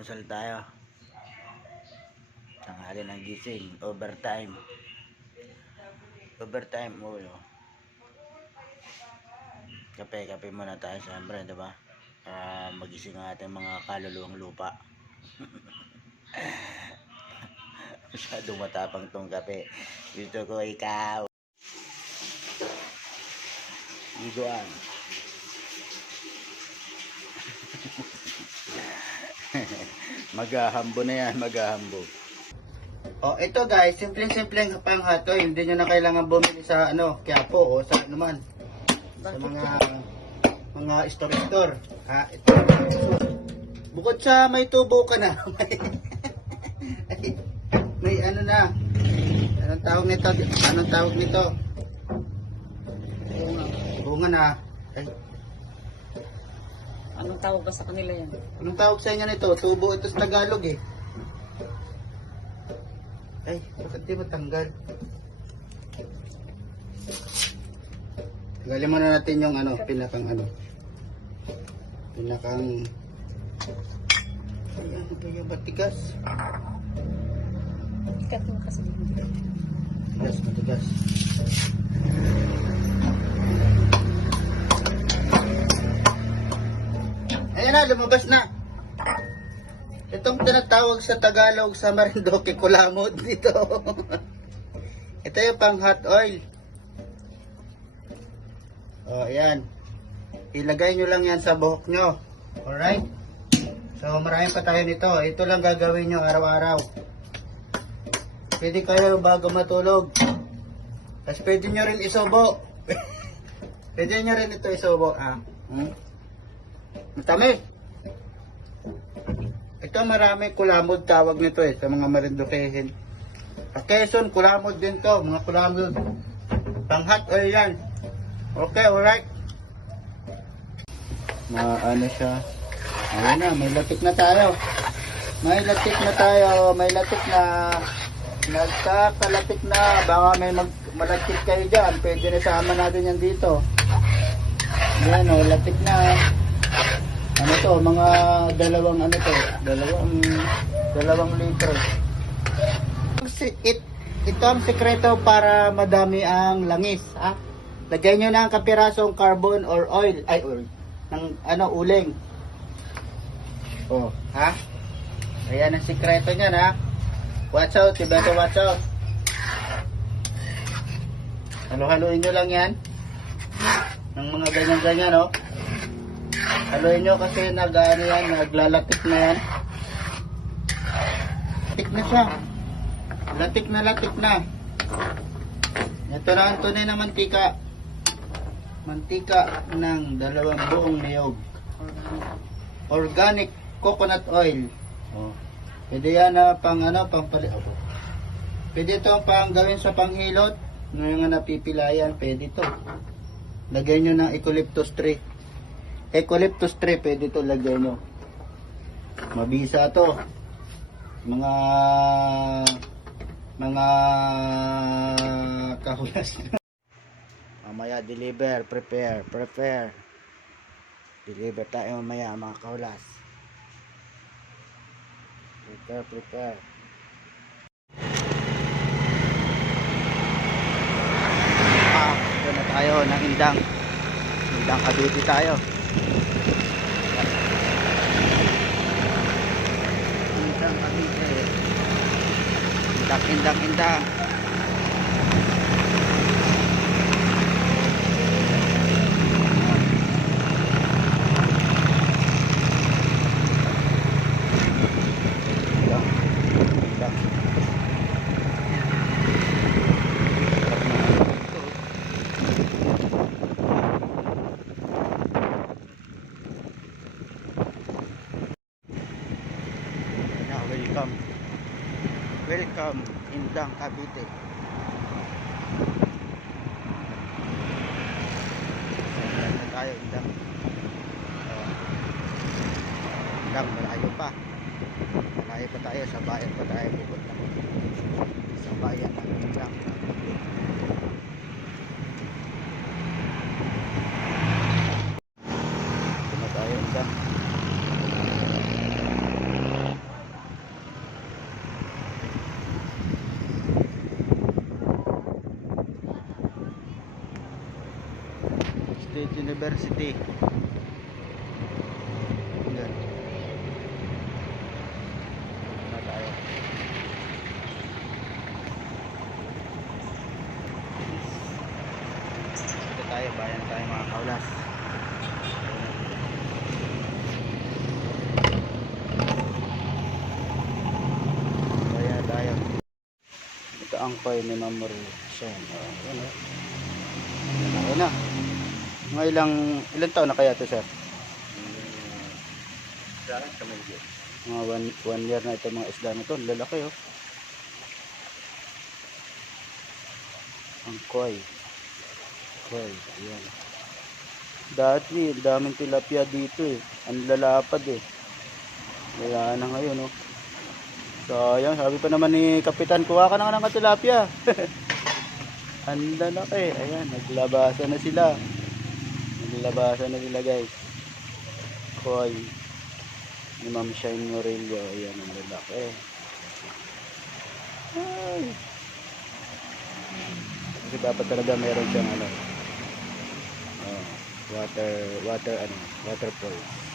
Almusal tayo. Tanghali ng gising. Overtime. Overtime. Ulo. Kape muna tayo siyempre, diba? Para magising ang ating mga kaluluwang lupa. Masyadong matapang tong kape. Gusto ko ikaw. Iguan. Maghahambo na yan, maghahambo. Oh, ito guys, simpleng-simpleng panghato. Hindi nyo na kailangan bumili sa Quiapo o sa anuman. Sa mga store. Ha, ito. Bukod sa may tubo ka na. may ano na. Anong tawag nito? Bunga na. Ay. Anong tawag ba sa kanila yan? Anong tawag sa inyo nito? Tubo ito sa Tagalog eh. Ay, bakit di matanggal? Tanggalin muna natin yung pinakang ay, ano ba yung matigas? Ikat mo kasi dito. Matigas. Ayan na, lumabas na. Itong tinatawag sa Tagalog sa Marinduque, kulamod dito. Ito yung pang hot oil. O, ayan. Ilagay nyo lang yan sa buhok nyo. Alright? So, marami pa tayo nito. Ito lang gagawin nyo araw-araw. Pwede kayo bago matulog. Tapos pwede nyo rin isubo. Pwede nyo rin ito isubo. Matamis. Ito marami kulamod tawag nito sa mga Marinduquehin. Sa Quezon, kulamod din to. Mga kulamod. Pang hot oil yan. Okay, alright. Ano siya. Ayan na, may latik na tayo. May latik na. Nagkakalapit na. Baka may malagkit kayo dyan. Pwede na sama natin yan dito. Ayan o, latik na. Ano to, mga dalawang litro. Ito ang sekreto para madami ang langis. Ha? Lagyan nyo na ang kapirasong carbon or oil. Ay, oil. Ng uling. Oh, ha? Ayan ang sekreto niyan, ha? Watch out, Tibeto, watch out. Halo-haloin nyo lang yan. Ng mga ganyan-ganyan, oh. Haloin nyo kasi naglalatik na yan. Latik na siya. Latik na. Ito na ang tunay na mantika. Mantika ng 2 buong niyog. Organic coconut oil. Oh. Pwede yan na pwede ito pang gawin sa panghilot. Ngayon napipilayan, pwede ito. Lagyan nyo ng eucalyptus tree. Eucalyptus tree, pwede ito lagyan nyo. Mabisa to. Mga kahulas. Mamaya deliver, prepare. Deliver tayo mamaya mga kahulas. Prepare. Ito na tayo ng Indang Cavite tayo. Indang Cavite. Indang. Welcome Indang Cavite. Saan tayo Indang? Indang, malayo pa tayo, sa bayan pa tayo pupunta. Sa bayan ng Indang Cavite. Indang. University. Yan. Na tayo. Dito tayo, bayan tayo mga kaulas. Bayan tayo. Ito ang Koy ni Memory. Siya. Ano? Ano na? Mga ilang taon na kaya ito, sir? Mga one year na ito mga isda na ito. Lalaki, oh. Ang Koy. Koy, ayan. Dati, daming tilapia dito eh. Ang lalapad eh. Wala na ngayon, oh. Sayang, sabi pa naman ni Kapitan, kuha ka na ng tilapia. Ang lalaki. Ayan, naglabasan na sila. Naglabasan na sila, guys. Koy ni Ma'am Shine Morello. Ayan, ang lalaki. Ay. Kasi dapat talaga meron siyang ano, water falls.